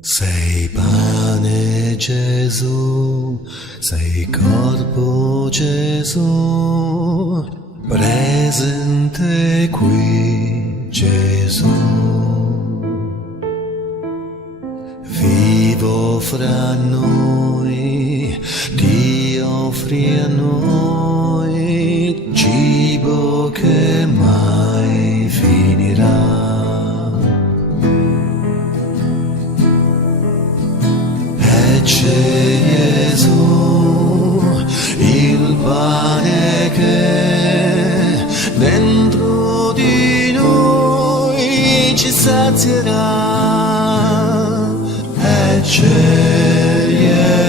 Sei pane Gesù, sei corpo Gesù, presente qui Gesù. Vivo fra noi, ti offri a noi cibo che mai finirà. C'è Gesù, il pane che dentro di noi ci sazierà. E c'è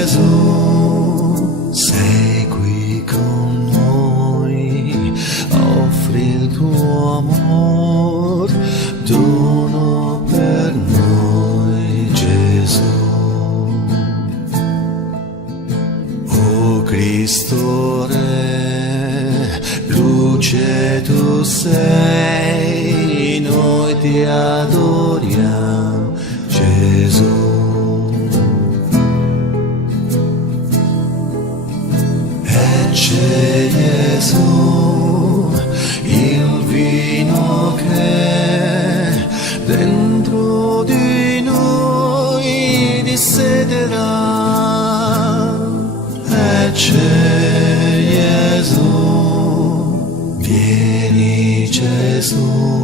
Gesù, sei qui con noi, offri il tuo amor, dono per noi Gesù. Cristo Re, luce tu sei, noi ti adoriamo, Gesù. E c'è Gesù, il vino che dentro di noi dissederà. C'è Gesù, vieni Gesù.